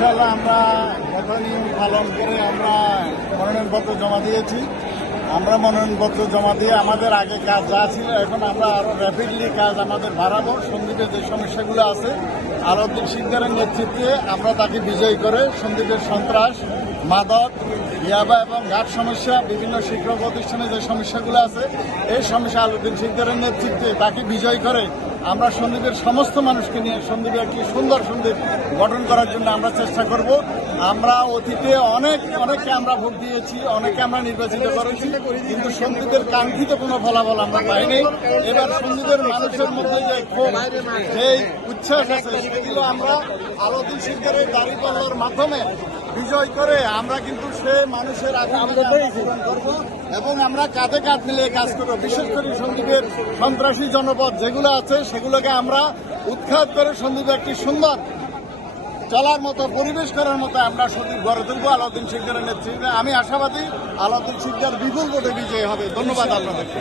ইনশাআল্লাহ আমরা যথানিয়ম পালন করে আমরা মনোনয়নপত্র জমা দিয়েছি আমরা মনোনয়নপত্র জমা দিয়ে আমাদের আগে কাজ যা ছিল, এখন আমরা আরও র্যাপিডলি কাজ আমাদের বাড়াবো। সন্দীপের যে সমস্যাগুলো আছে আলোদ্দিন সিকদারের নেতৃত্বে আমরা তাকে বিজয়ী করে সন্দীপের সন্ত্রাস, মাদক, ইয়াবা এবং ঘাট সমস্যা, বিভিন্ন শিক্ষা প্রতিষ্ঠানে যে সমস্যাগুলো আছে, এই সমস্যা আলুদ্দিন সিকদারের নেতৃত্বে তাকে বিজয় করে আমরা সন্দীপের সমস্ত মানুষকে নিয়ে সন্দীপে একটি সুন্দর সন্দীপ গঠন করার জন্য আমরা চেষ্টা করব। আমরা অতীতে অনেক অনেককে আমরা ভোট দিয়েছি অনেকে আমরা নির্বাচিত করেছি কিন্তু সন্দীপের কাঙ্ক্ষিত কোনো ফলাফল আমরা পাইনি। এবার সন্দীপের মানুষের মধ্যে যে ক্ষোভ যে উচ্ছ্বাস আছে সেগুলো আমরা আলোদিন শিল্পের দাড়ি পাল্লার মাধ্যমে বিজয় করে আমরা কিন্তু সে মানুষের করব এবং আমরা কাঁধে কাঁধ মিলে কাজ করব। বিশেষ করে সন্দীপের সন্ত্রাসী জনপদ যেগুলো আছে সেগুলোকে আমরা উৎখাত করে সন্দীপে একটি সুন্দর চলার মতো, পরিবেশ করার মতো আমরা সঠিক গড়ে তুলবো আলাউদ্দিন শিকদারের নেতৃত্বে আমি আশাবাদী, আলাউদ্দিন শিকদার বিপুল ভোটে বিজয়ী হবে। ধন্যবাদ আপনাদেরকে